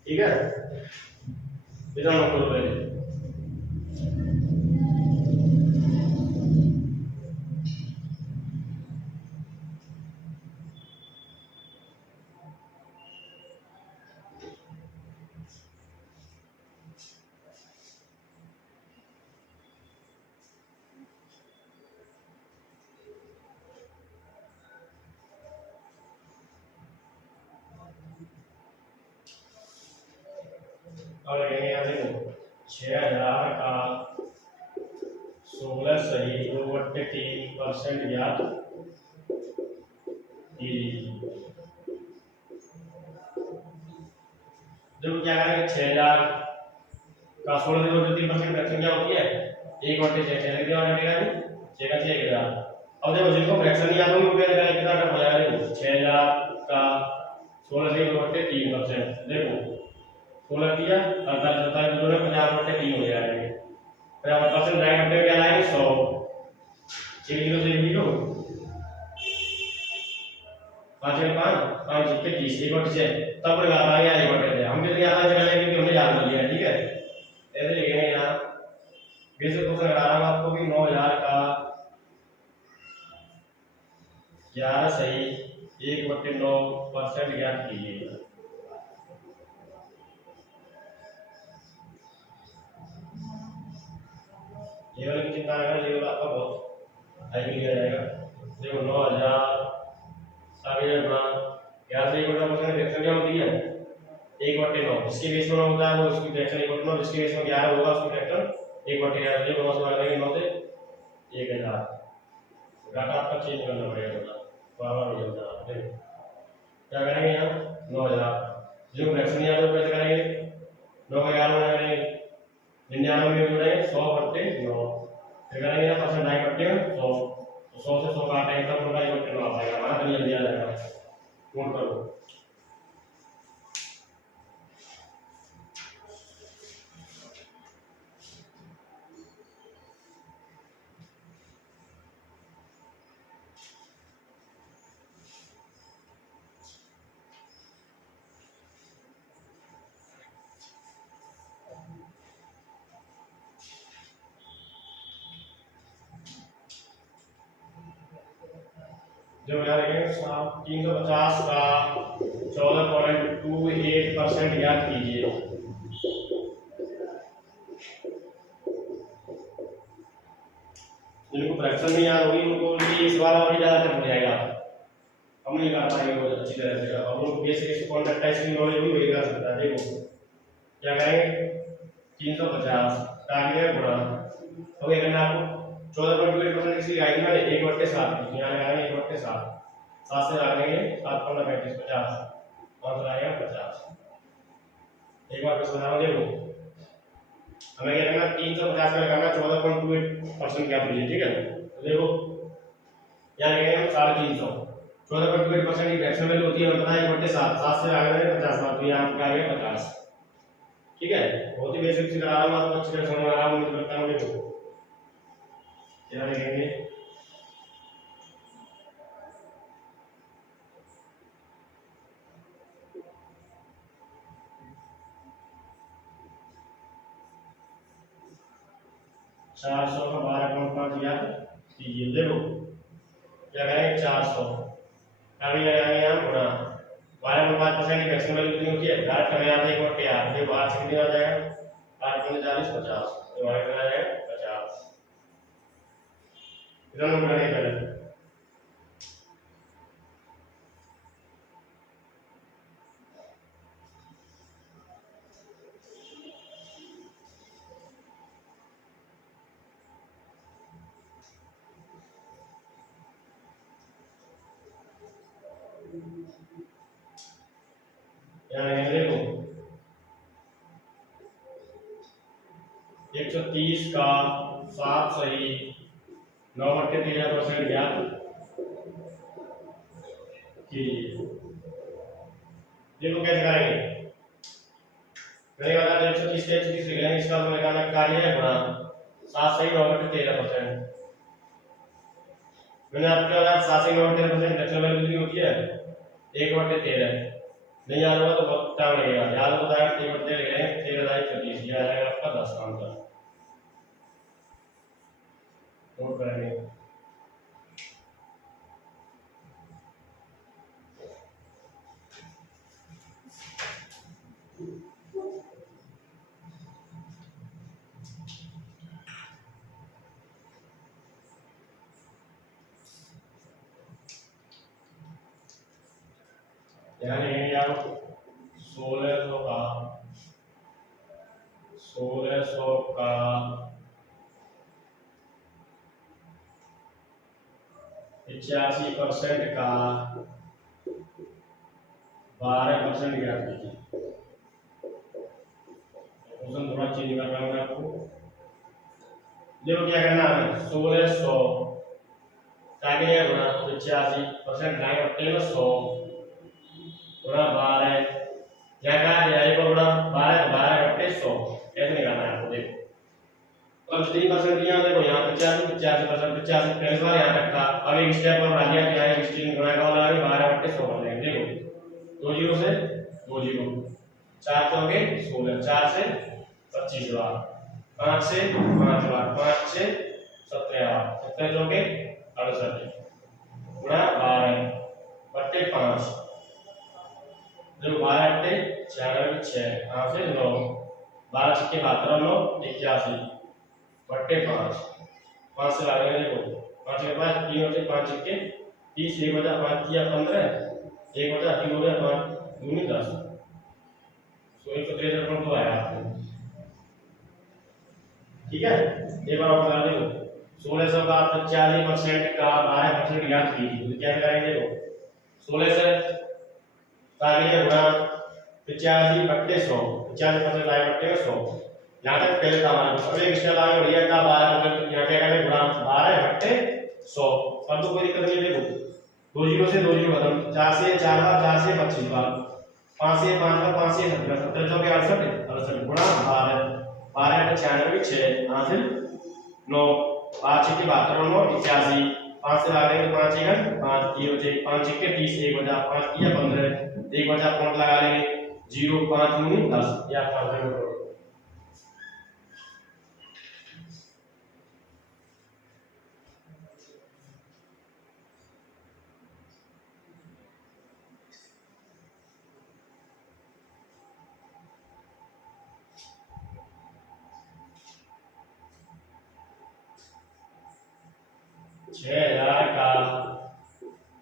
ठीक है इतना नोट करो पहले। और यहाँ देखो 6000 का 16 सही 2/3% ज्ञात कीजिए। देखो क्या करेंगे 6000 का 16 से 2/3% फ्रैक्शन क्या होती है 1/6 कितना कटेगा 6000। अब देखो जिनको फ्रैक्शन नहीं आता उनको क्या कितना टर्म हो जाएगा देखो 6000 का 16 से 2/3% देखो 16 किया 48 होता है तो 50/3 हो जाएगा। फिर आप परसेंट राइट अपने क्या लाएंगे 100 6 0 से 0 5 5 5 6 21 एक बटे 6 तब लगा पाएंगे एक बटे 6 हम कितनी आसानी से कर लेंगे क्योंकि हमने याद कर लिया है। ठीक है, ऐसे लिखेंगे यहाँ बेसिक क्वेश्चन करा रहा हूँ आपको कि 9000 का 11 सही 1/9% ज्ञात कीजिए। ये वाला की चिंता करना, ये वाला आपका बहुत हाई लिया जाएगा। देखो 9000 सारे गुणा 11 से 1/9% फ्रैक्शन क्या होती है 1/9, जिसके बेस में 9 होता है वो उसकी फ्रैक्शन 1/9, जिसके बेस में 11 होगा उसकी फ्रैक्शन 1/11। ये 9 से भाग देंगे 9 से 1000 डाटा आपका चेंज करना पड़ेगा थोड़ा बार-बार हो जाता है। क्या करेंगे यहाँ 9000 जो फ्रैक्शन नहीं आता तो कैसे करेंगे 9 का 11 में करेंगे 99 में जोड़ेंगे 100/9 फिर करेंगे यहाँ परसेंट 100 तो 100 से 100 काटेंगे तब उनका 1/9 आ जाएगा। हमारा तो जल्दी आ जाएगा, नोट करो। जो यहाँ देखेंगे 350 का 14.28% याद कीजिए। जिनको फ्रैक्शन नहीं याद होगी उनको लिए इस बार और भी ज्यादा टफ हो जाएगा, हम नहीं कर पाएंगे वो अच्छी तरह से। और वो बेसिक कॉन्टेक्ट टाइप की नॉलेज भी वही कर सकता है। देखो क्या करेंगे 350 काटिए गुणा हो गया करना आपको 14.28% इसकी गाइड में 1/7 यहाँ लगाएंगे 1/7 7 से लगाएंगे 7 35 50 और लगाएंगे 50। एक बार बस बनाओ देखो हमें क्या करना 350 का लगाना 14.28% क्या कीजिए। ठीक है, तो देखो यहाँ लगाएंगे हम 350 14.28% की फ्रैक्शन वैल्यू होती है हमें पता है 1/7 7 से लगाएंगे 50 तो यहाँ आपका आ गया 50। ठीक है, बहुत ही बेसिक से करा रहा हूँ आपको अच्छी तरह समझ आ रहा हूँ मुझे लगता है। मुझे क्या लिखेंगे 400 का 12.5 याद कीजिए। देखो क्या करेंगे 400 कभी लगाएंगे यहाँ गुणा 12.5% की फ्रैक्शन वैल्यू कितनी होती है डायरेक्ट हमें आता है 1/8 ये 12 से कितनी आ जाएगा 8 × 40 50 तो हमारे कितना आ जाएगा 50। इतना नोट करेंगे पहले यहाँ देखो 130 का 7 सही 9/13% ज्ञात कीजिए। देखो कैसे करेंगे मैंने बताया 130 से 130 लिख लेंगे इसका मतलब लगाना कार्य है गुणा 7 सही 9/13%। मैंने आपको बताया 7 सही 9/13% फ्रैक्शन वैल्यू कितनी होती है 1/13। नहीं याद होगा तो बहुत टाइम लगेगा, याद होता है 1/13 लिख लेंगे 13,130 ये आ जाएगा आपका 10 का आंसर। नोट करेंगे यहाँ लिखेंगे आप 1600 का 85% का 12% ज्ञात कीजिए। क्वेश्चन थोड़ा चेंज कर रहा हूँ मैं आपको। देखो क्या करना है 1600 काटे गुणा 85% लाएंगे 100 गुणा 12 क्या कहा जाए को गुणा 12/100 ऐसे निकालना है आपको। देखो अब 3% दिया देखो यहाँ 85% 85 पहले बार यहाँ तक था। अब एक स्टेप और बढ़ा दिया क्या है 16 गुणा का वाला 12/100 कर देंगे। देखो दो जीरो से दो जीरो, 4 चौके 16, 4 से 25 बार, 5 से 5 बार, 5 से 17 बार, 17 चौके 68 गुणा 12 बट्टे 5, जो 12 अट्टे 96 6 5 से 9, 12 छक्के 72 9 81 बट्टे 5, 5 से लागेंगे देखो 5 के पास 3 होते 5 छक्के 30, 1 बचा 5 किया 15, 1 बचा 3 हो गया 5 दूनी 10, 163 तो आया आपको। ठीक है, एक बार और बता दो 1600 का 40% का 12% ज्ञात कीजिए, तो क्या करेंगे देखो 16 से तालिए गुणा 85 बट्टे 100, 85% आए बट्टे 100, यहाँ तक पहले था हमारे पास। अब एक स्टेप आगे बढ़िया का 12% यहाँ क्या करेंगे गुणा 12 बट्टे 100, अब तो कोई दिक्कत नहीं है देखो, दो जीरो से दो जीरो खत्म, 4 से 4 बार, 4 से 25 बार, 5 से 5 बार, 5 से 17 17 चौके 68 गुणा 12 12 96 6 हासिल 9 5 छक्के 72 9 81, 5 से लगा देंगे 5 एकड़ 5 0 6 5 छक्के 30, 1 बचा 5 किया 15, 1 बचा पॉइंट लगा लेंगे 0 5 दूनी 10 या 5 6000 का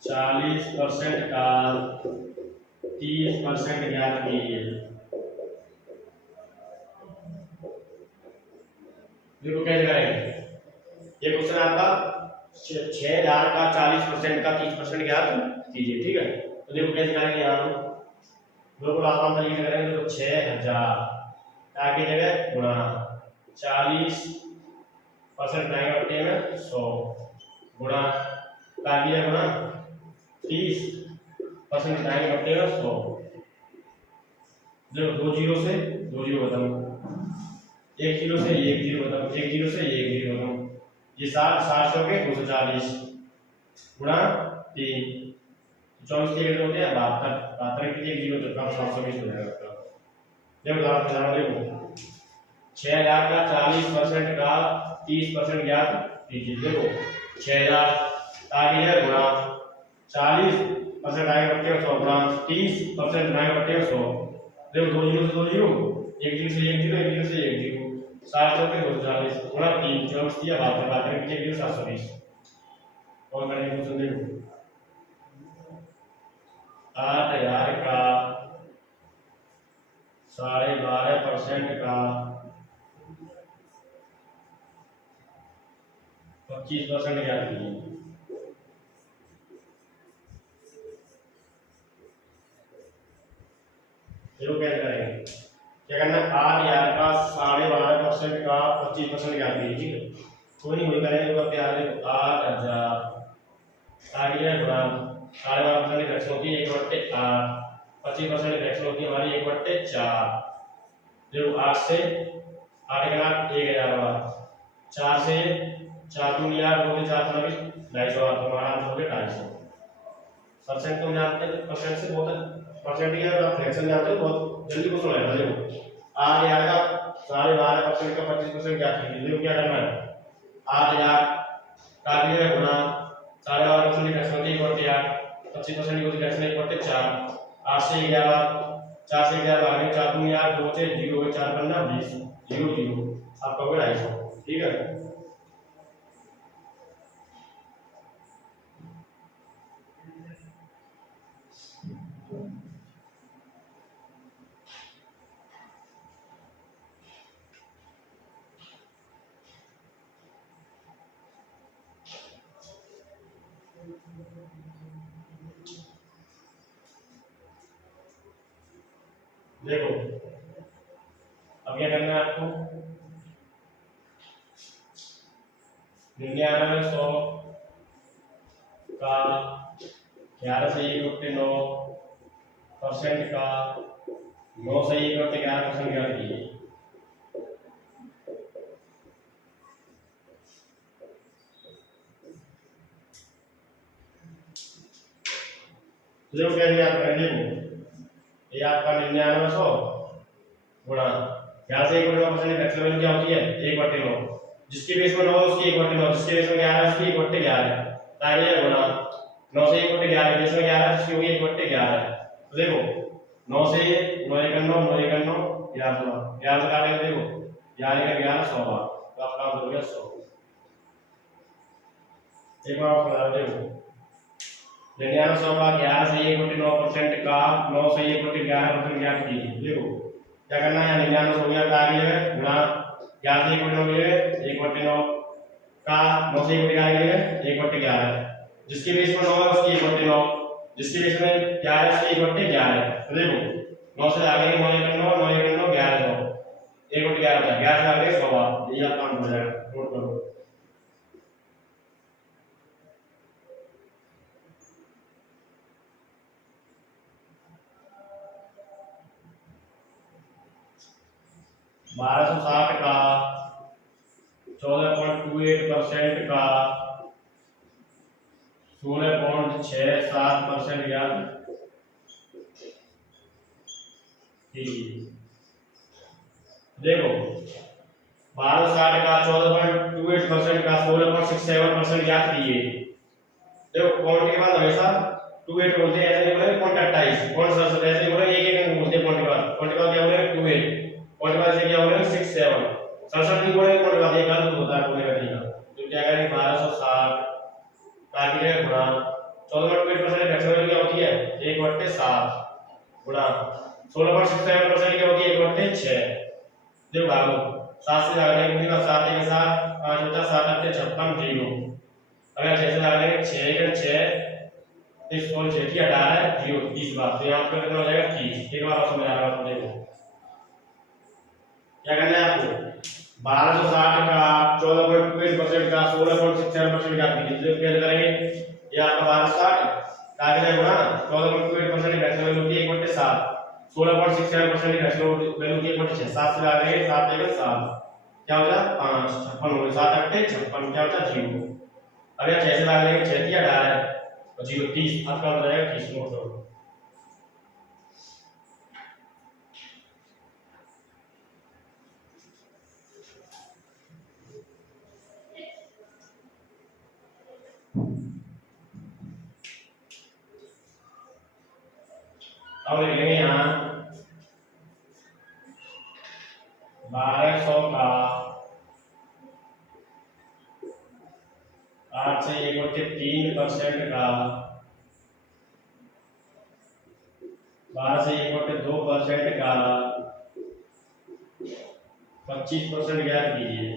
40% का 30% ज्ञात कीजिए। देखो कैसे करेंगे, ये क्वेश्चन आपका 6000 का 40% का 30% ज्ञात कीजिए। ठीक है, तो देखो कैसे करेंगे यहाँ बिल्कुल आसान तरीके से करेंगे। तो 6000 की जगह गुणा 40% बट्टे में 100 गुणा काटिए गुणा 30% बट्टे में 100, जो दो जीरो से दो जीरो खत्म, एक जीरो से एक जीरो खत्म, एक जीरो से एक जीरो खत्म, ये 60 चौके 240 गुणा 3 24 के होते हैं 72 की एक जीरो तो कम 720 हो जाएगा। देखो 6000 का 40% का 30% ज्ञात कीजिए। देखो 6000 ताकि है गुणा 40% आगे बट्टे 100 गुणा 30% आगे बट्टे 100, देखो दो जीरो से दो जीरो, एक जीरो से एक जीरो, एक जीरो से एक जीरो, 60 चौके 240 गुणा 3 24 दिया 72 की एक जीरो 720 और मैंने क्वेश्चन देखो 8000 का 12.5% का 25% ज्ञात कीजिए। देखो कैसे करेंगे, क्या करना है 8000 का 12.5% का 25% ज्ञात कीजिए। ठीक है, कोई नहीं वही करेंगे तो क्या है 8000 आगे गुणा 12.5% फ्रैक्शन होती है 1/8, 25% फ्रैक्शन होती है हमारी 1/4। देखो 8 से 8 के बाद 1000 बार, 4 से 4 दूनी 8 2 से 4 24 250 बार, तुम्हारा आंसर हो गया 250। परसेंट तुम जानते हैं, परसेंट से बहुत परसेंट या फ्रैक्शन जानते हो बहुत जल्दी क्वेश्चन आएगा। देखो 8000 का 12.5% का 25% क्या कीजिए। देखो क्या करना है 8000 का भी है गुणा 12.5% फ्रैक्शन होती है 1/8, 25% की फ्रैक्शन 1/4, 8 से 11 4 से 11 आगे 4 दूनी 8 2 से 0 4 15 20 0 0 आपका हो गया 250। ठीक है, देखो अब क्या करना है आपको 99 100 का 11 से 1/9% का 9 से 1/11% ज्ञात कीजिए। देखो क्या ज्ञात करेंगे ये आपका 9900 गुणा 11 से 1 बटे 9% एक्चुअल वैल्यू क्या होती है 1/9। जिसकी बेस में 9 उसकी 1/9, जिसकी बेस में 11 उसकी 1/11, ताकि ये गुणा 9 से 1/11 बेस में 11 उसकी होगी 1/11। तो देखो 9 से 9 1 9 9 1 9 11 11 से काटेंगे, देखो 11 का 11 100 बार, तो आपका आंसर हो गया 100। एक बार आप बता देखो 9900 का 11 से 1/9% का 9 से 1/11% ज्ञात कीजिए। देखो क्या करना है, 9900 हो गया का लिए गुणा 11 से 1/9 लिए 1/9 का 9 से 1/11 लिए 1/11, जिसकी बेस में 9 है उसकी 1/9, जिसकी बेस में 11 है उसकी 1/11। तो देखो 9 से आगे 9 1 9 9 1 9 11 1/11 था, 11 से आगे 100 बार, ये आपका आंसर हो जाएगा। नोट करो 1260 का 14.28% का 16.67% ज्ञात कीजिए। देखो 1260 का 14.28% का 16.67% ज्ञात कीजिए। देखो पॉइंट के बाद हमेशा 28 बोलते हैं, ऐसे नहीं बोले 0.28 पॉइंट सर ऐसे नहीं बोले, एक एक बोलते हैं पॉइंट के बाद। पॉइंट के बाद क्या बोले 28, पॉइंट के बाद से क्या बोले 67, सर नहीं बोले पॉइंट के बाद, ये गलत होता है बोलने का तरीका। तो क्या करेंगे 1260 ताकि ये गुणा 14.28% एक्चुअल क्या होती है 1/7 गुणा 16.67% क्या होती है 1/6। देखो भागो 7 से आगे कितनी बार 7 के साथ 5 होता 7 8 56 जीरो। अगर 6 से आगे 6 के 6 इस और 6 की हटा है 0 30 बार, तो यहां पर कितना हो जाएगा 30। एक बार और समझा रहा हूं, देखो क्या करना है आपको 1260 का 14.28% का 16.67% का कीजिए। कैसे करेंगे, ये आपका 1260 का कितना गुणा 14.28% की एक्चुअल वैल्यू की 1/7, 16.67% की एक्चुअल वैल्यू की 1/6, 7 से आगे 7 1 7 क्या हो जाएगा 5 56 हो गया, 7 8 56 क्या होता है 0। अब यहां 6 से आगे 6 की हटा है तो 0 30, आपका हो जाएगा 30। नोट करो अब लिखेंगे यहाँ 1200 का 8 से 1/3% का 12 से 1/2% का 25% ज्ञात कीजिए।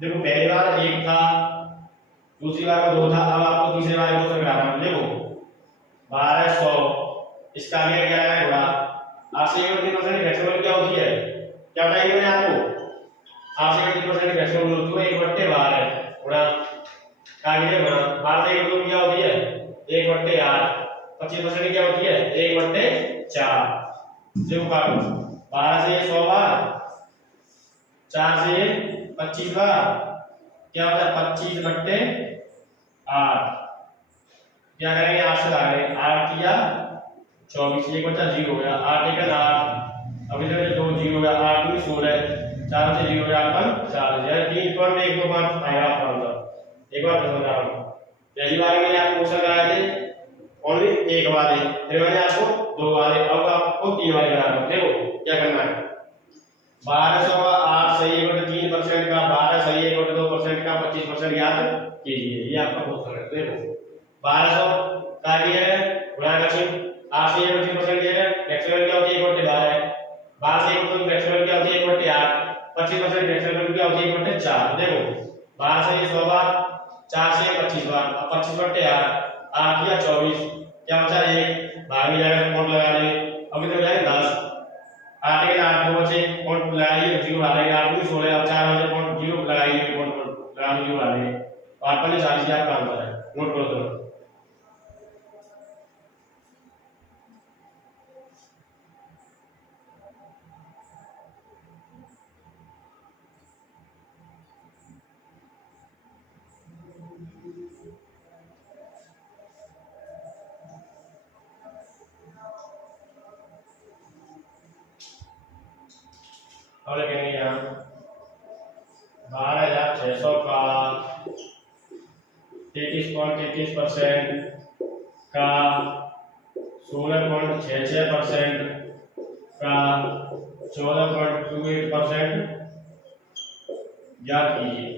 देखो पहली बार 1 था, दूसरी बार का 2 था, अब आपको तीसरी बार 2 से घटाना है। देखो 1200 इसका आगे क्या है गुणा 8 से 1/3% की एक्चुअल क्या होती है, क्या बताइए मैंने आपको 8 से 1/3% की एक्चुअल होती है 1/12 गुणा आगे गुणा 12 से 1/2 क्या होती है 1/8, 25% क्या होती है 1/4। देखो काटो 12 से 100 बार, 4 से 25 बार क्या होता है 25/8। क्या करेंगे 8 से आगे 8 किया 24, 1 बचा 0 हो गया, 8 1 8, अब इधर 2 0 हो गया, 8 2 16, 4 से 0 हो गया आपका 4, यानी 3.125 आएगा आपका आंसर। एक बार समझ रहा हूं, पहली बार मैंने आपको क्वेश्चन कराए थे ओनली एक वाले, फिर मैंने आपको 2 वाले, अब आपको 3 वाले कराना। देखो क्या करना है 1200 का 8 सही 1/3% का 12 सही 1/2% का 25% याद कीजिए। ये आपका क्वेश्चन है। देखो 1200 का भी है गुणा का चिन्ह, 8 से 1/3% के है एक्चुअल क्या होती है 1/12, 12 से 1/2 एक्चुअल क्या होती है 1/8, 25% एक्चुअल क्या होती है 1/4। देखो 12 से 100 बार, 4 से 25 बार, अब 25/8 8 या 24 क्या बचा 1 भाग में जाएगा पॉइंट लगा लेंगे। अब इधर जाएगा 10, 8 के 8 2 बचे पॉइंट लगाइए 0 डालेंगे, 8 2 16, अब 4 बचे पॉइंट 0 लगाइए पॉइंट लगा 0 डालेंगे, 8 5 40 आपका आंसर है। नोट करो तो अब लिखेंगे यहाँ 12,600 का 33.33% का 16.66% का 14.28% ज्ञात कीजिए।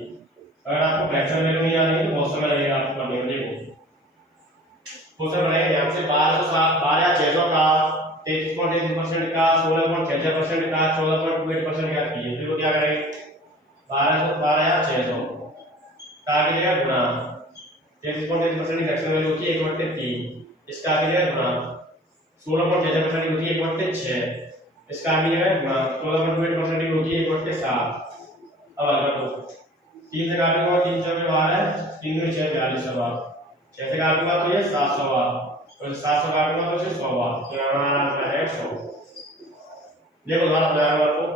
अगर आपको फ्रैक्शन वैल्यू नहीं आनी तो बहुत समय लगेगा आपको करने में। देखो क्वेश्चन बनाएंगे ध्यान से 12,600 का 33.33% का 16.66% का 14.28% ज्ञात कीजिए। देखो क्या करेंगे 12,600 का कीजिएगा गुणा 33.33% की फ्रैक्शन वैल्यू होती है 1/3, इसका कीजिएगा गुणा 16.66% की होती है 1/6, इसका कीजिएगा गुणा 14.28% की होती है 1/7। अब हल कर दो 3 से काटूंगा 3 चौके 12 है 3 दूनी 6 42 बार 6 से काटूंगा तो ये 700 बार और 700 काटूंगा तो इसे 100 बार तो हमारा आंसर है 100। देखो दोबारा बताया आपको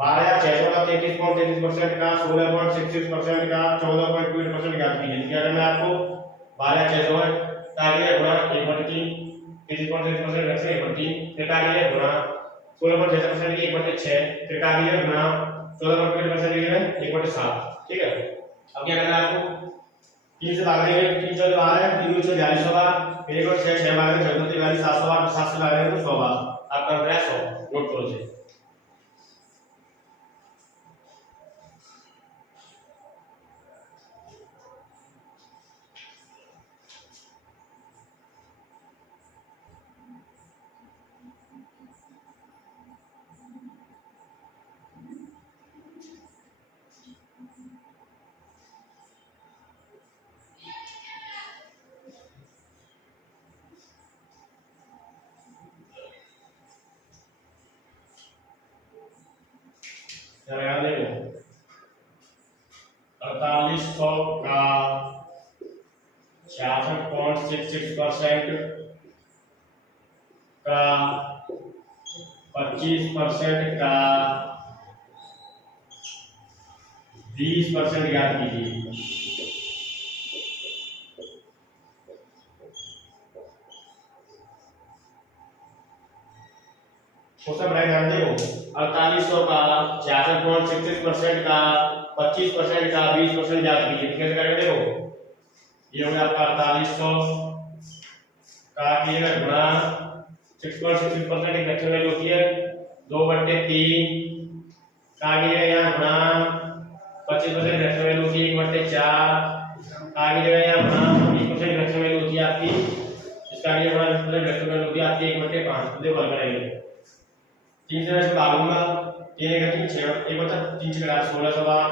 12,600 का 33.33% का 16.66% का 14.28% ज्ञात कीजिए। क्या करना है आपको 12,600 है ताकि गुणा 1/3 33.33% वैसे 1/3 फिर ताकि गुणा 16.66% की 1/6 फिर ताकि गुणा 14.28% की 1/7। ठीक है अब क्या करना है आपको 3 से भाग देंगे 3 चौके 12 है 3 दूनी 42 बार फिर 1/6 6 भाग देंगे 14 42 700 बार 7 से भाग देंगे तो 100 बार आपका आंसर है 100। नोट करो इसे। ध्यान देखो 4800 का 66.66% का 25% का 20% ज्ञात कीजिए। क्वेश्चन बनाए ध्यान देखो 4800 का 66.66% का 25% का 20% ज्ञात कीजिए। कैसे करेंगे देखो ये हो गया आपका 4800 का कीजिएगा गुणा 6.66% की फ्रैक्शन वैल्यू होती है 2/3 का कीजिएगा यहाँ गुणा 25% फ्रैक्शन वैल्यू होती है 1/4 का कीजिएगा यहाँ गुणा 20% फ्रैक्शन वैल्यू होती है आपकी इसका कीजिएगा गुणा 20% फ्रैक्शन वैल्यू होती है आपकी 1/5। देखो हल करेंगे 3 से वैसे भागूंगा 3 का 3 6 1/3 से घटा 1600 बार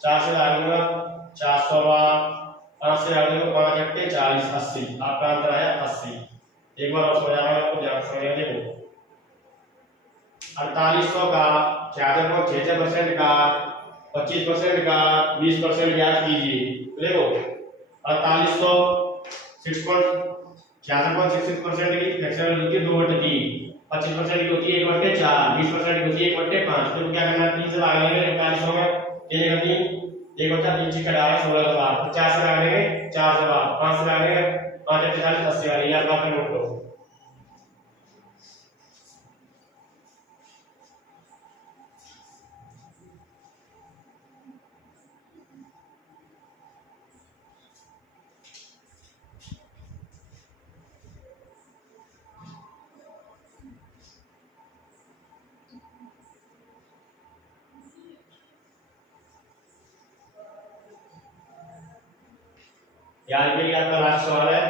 4 से भागूंगा 400 बार 5 से भागूंगा 5 8 40 80 आपका आंसर आया 80। एक बार और समझाऊंगा आपको ध्यान से समझिए। देखो 4800 का 66.66% का 25% का 20% ज्ञात कीजिए। देखो 4800 66.66% की फ्रैक्शन वैल्यू होती है 2/3 25% की होती है 1/4 20% की होती है 1/5। तो क्या करना है 3 से भाग लेंगे 4500 में 1 का 3 1/3 3 कटा 16 बार 50 से भाग लेंगे 4 से बार 5 से भाग लेंगे 5 8 40 80 वाली यार बात नोट करो। याद के लिए आपका लास्ट सवाल है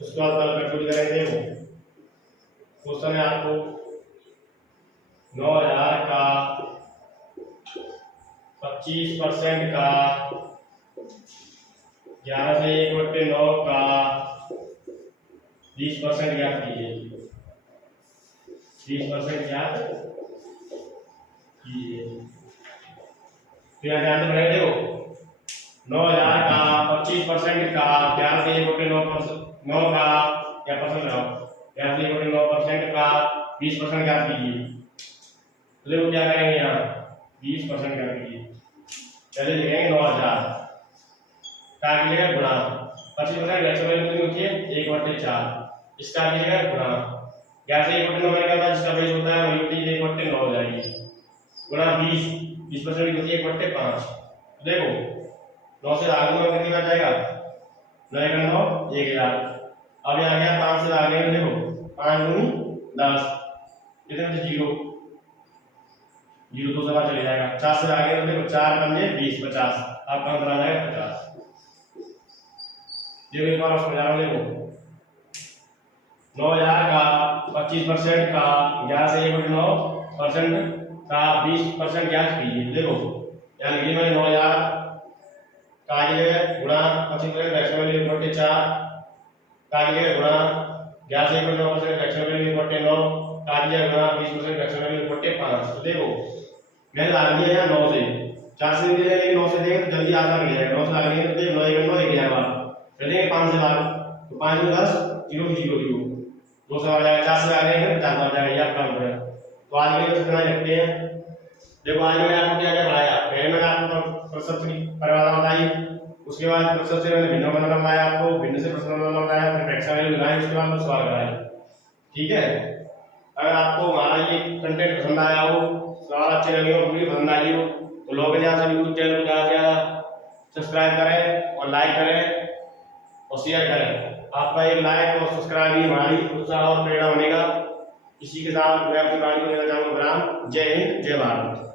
उसके बाद कल कंक्लूड करेंगे। वो क्वेश्चन है आपको 9000 का 25% का 11 से 1/9 का 20% ज्ञात कीजिए। 20% ज्ञात कीजिए। तो यहाँ ध्यान से बनाइए। देखो 9000 का 25% का 11 से 1/9 का क्या परसेंट लगाओ 11 से 1/9% का 20% ज्ञात कीजिए। तो देखो क्या करेंगे यहाँ 20% ज्ञात कीजिए। पहले लिखेंगे 9000 का कीजिएगा गुणा 25% फ्रैक्शन वैल्यू कितनी होती है 1/4 इसका कीजिएगा गुणा 11 से 1/9 मैंने कहा था जिसका बेस होता है वही होती है 1/9 हो जाएगी। गुणा 20% की होती है 1/5। देखो 9 से आगे में कितनी बच जाएगा, 9 का 9 1000। अब यहाँ गया 5 से आगे में, देखो 5 दूनी 10, कितने बचे 0, 0 2 से बाहर चले जाएगा। 50 से आगे में देखो 4 पंजे 20 50, आपका आंसर आ जाएगा 50। देखो एक बार समझा रहा हूँ, देखो 9000 का 25% का 11 से 1/9% का 20% ज्ञात कीजिए। देखो यहाँ लिखिए मैंने 9000 का की जगह गुणा 25% फ्रैक्शन वैल्यू 1/4 का की जगह गुणा 11 से 1/9% फ्रैक्शन वैल्यू 1/9 का की जगह गुणा 20% फ्रैक्शन वैल्यू 1/5। तो देखो मैंने ला दिया है 9 से, 4 से दे देंगे, 9 से देंगे तो जल्दी आसान हो जाएगा। 9 से आगे तो देखो 9 1 9 1000 चलेंगे 5 से बाहर, तो 5 में 10 0 0 0 2 से आ जाएगा। 4 से आगे है 50 आ जाएगा, ये आपका आंसर है। तो आज के लिए इतना ही रखते हैं। देखो आज मैंने आपको क्या क्या पढ़ाया, पहले मैंने आपको प्रतिशत की परिभाषा बताई, उसके बाद प्रतिशत से मैंने भिन्न बनाना बताया आपको, भिन्न से प्रतिशत बनाना बताया, फिर फ्रैक्शन वैल्यू लगाई, उसके बाद सवाल कराए। ठीक है, अगर आपको हमारा ये कंटेंट पसंद आया हो, सवाल अच्छे लगे हो, वीडियो पसंद आई हो, तो लोग यूट्यूब चैनल को ज़्यादा से ज़्यादा सब्सक्राइब करें और लाइक करें और शेयर करें। आपका एक लाइक और सब्सक्राइब ही हमारी उत्साह और प्रेरणा बनेगा। इसी के साथ मैं अपनी वाणी को लेना चाहूँगा विराम। जय हिंद, जय भारत।